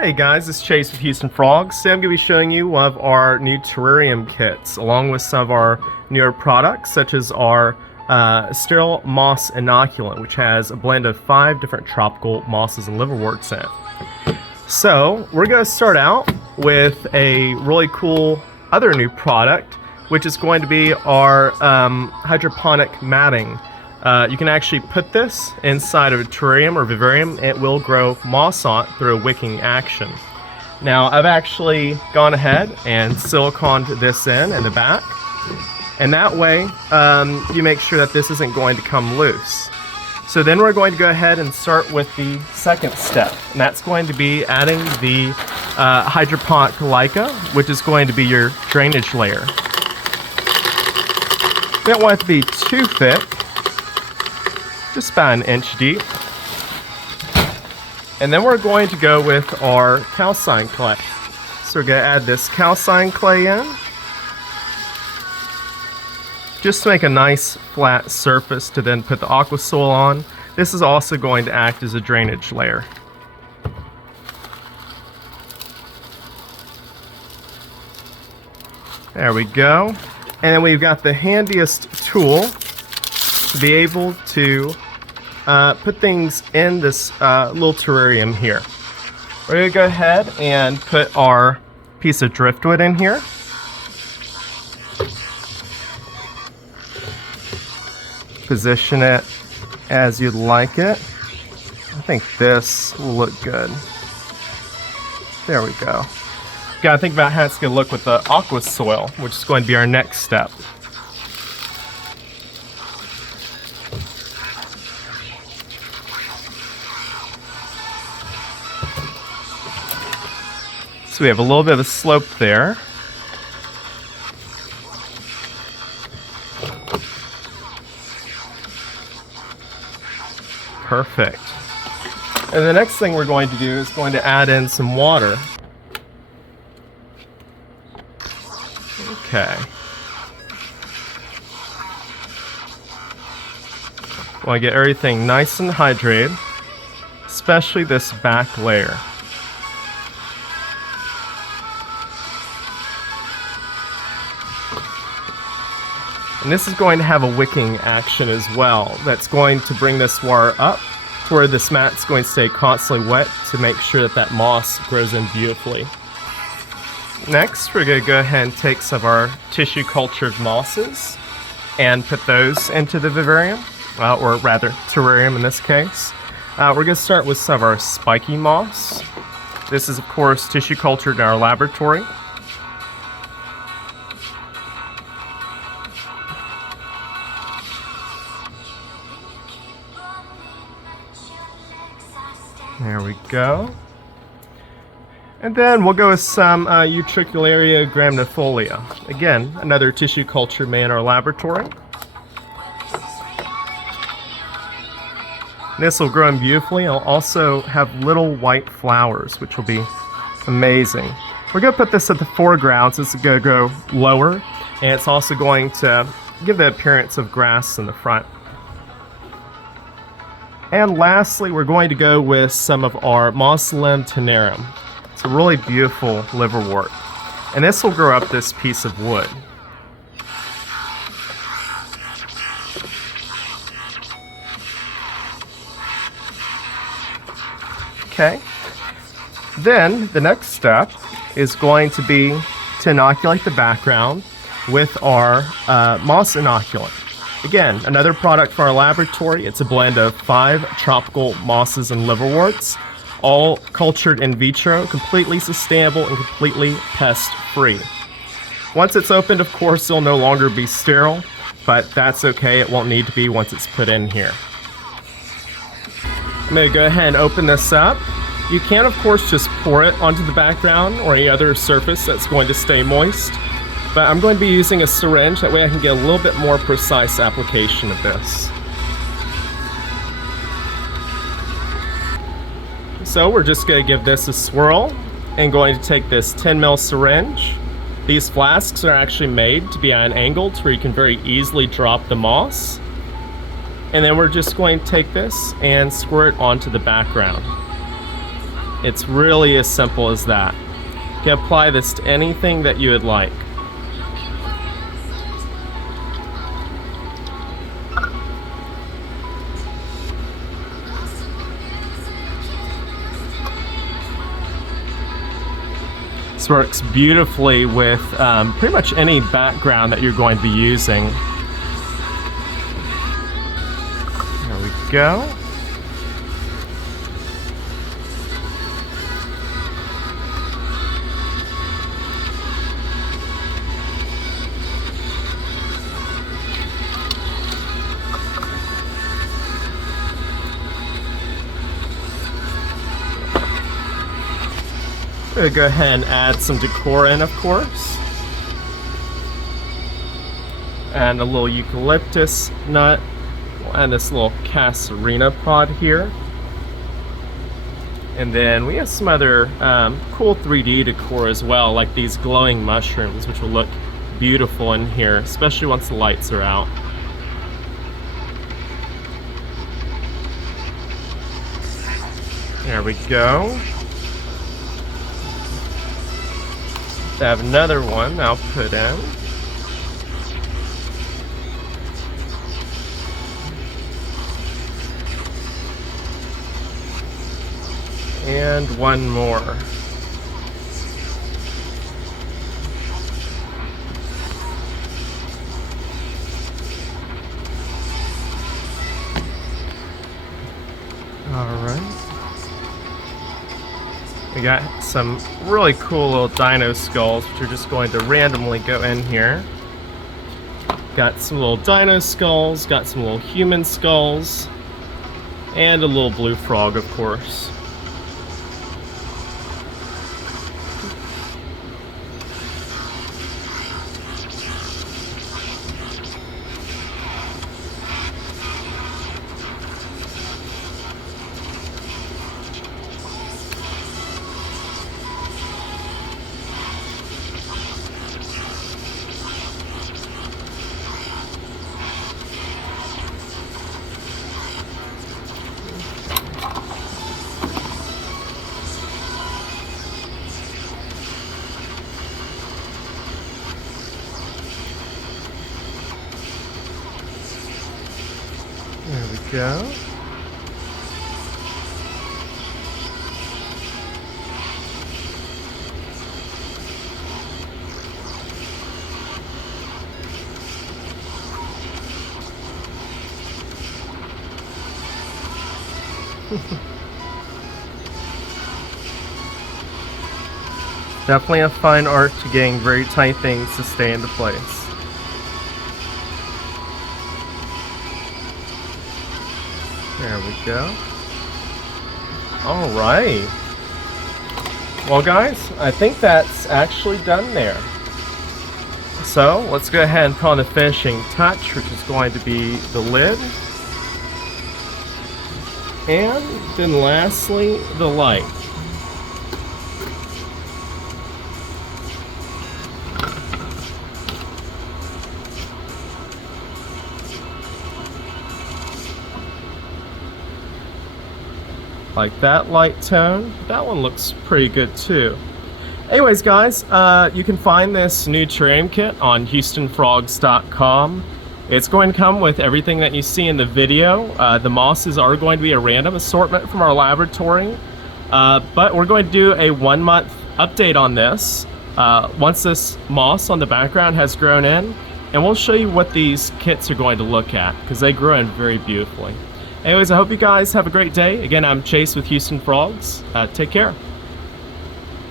Hey guys, it's Chase with Houston Frogs. Today I'm going to be showing you one of our new terrarium kits, along with some of our newer products, such as our sterile moss inoculant, which has a blend of 5 different tropical mosses and liverworts in it. So we're going to start out with a really cool other new product, which is going to be our hydroponic matting. You can actually put this inside of a terrarium or vivarium. It will grow moss on it through a wicking action. Now I've actually gone ahead and siliconed this in the back, and that way you make sure that this isn't going to come loose. So then we're going to go ahead and start with the second step, and that's going to be adding the hydroponic mica, which is going to be your drainage layer. You don't want it to be too thick, just about an inch deep. And then we're going to go with our calcine clay. So we're going to add this calcine clay in, just to make a nice flat surface to then put the aqua soil on. This is also going to act as a drainage layer. There we go. And then we've got the handiest tool to be able to put things in this little terrarium here. We're going to go ahead and put our piece of driftwood in here. Position it as you'd like it. I think this will look good. There we go. You gotta think about how it's going to look with the aqua soil, which is going to be our next step. So we have a little bit of a slope there. Perfect. And the next thing we're going to do is going to add in some water. Okay. Want to get everything nice and hydrated, especially this back layer. And this is going to have a wicking action as well. That's going to bring this water up to where this mat's going to stay constantly wet to make sure that that moss grows in beautifully. Next, we're going to go ahead and take some of our tissue cultured mosses and put those into the vivarium, or rather terrarium in this case. We're going to start with some of our spiky moss. This is of course tissue cultured in our laboratory. There we go. And then we'll go with some Utricularia graminifolia. Again, another tissue culture made in our laboratory. This will grow in beautifully. It'll also have little white flowers, which will be amazing. We're going to put this at the foreground, so it's going to go lower, and it's also going to give the appearance of grass in the front. And lastly, we're going to go with some of our Mausoleum tenarum. It's a really beautiful liverwort. And this will grow up this piece of wood. Okay. Then the next step is going to be to inoculate the background with our moss inoculant. Again, another product for our laboratory. It's a blend of 5 tropical mosses and liverworts, all cultured in vitro, completely sustainable and completely pest-free. Once it's opened, of course, it'll no longer be sterile, but that's okay. It won't need to be once it's put in here. I'm going to go ahead and open this up. You can, of course, just pour it onto the background or any other surface that's going to stay moist. But I'm going to be using a syringe, that way I can get a little bit more precise application of this. So we're just going to give this a swirl and going to take this 10 ml syringe. These flasks are actually made to be at an angle to where you can very easily drop the moss. And then we're just going to take this and squirt it onto the background. It's really as simple as that. You can apply this to anything that you would like. This works beautifully with pretty much any background that you're going to be using. There we go. I'm gonna go ahead and add some decor in, of course. And a little eucalyptus nut. We'll add this little casarina pod here. And then we have some other cool 3D decor as well, like these glowing mushrooms, which will look beautiful in here, especially once the lights are out. There we go. I have another one I'll put in. And one more. All right. We got some really cool little dino skulls, which are just going to randomly go in here. Got some little dino skulls, got some little human skulls, and a little blue frog, of course. There we go. Definitely a fine art to getting very tight things to stay into place. There we go. All right. Well, guys, I think that's actually done there. So let's go ahead and put on the finishing touch, which is going to be the lid. And then lastly, the light. Like that light tone. That one looks pretty good too. Anyways, guys, you can find this new terrarium kit on HoustonFrogs.com. It's going to come with everything that you see in the video. The mosses are going to be a random assortment from our laboratory, but we're going to do a 1 month update on this once this moss on the background has grown in, and we'll show you what these kits are going to look at because they grow in very beautifully. Anyways, I hope you guys have a great day. Again, I'm Chase with Houston Frogs. Take care.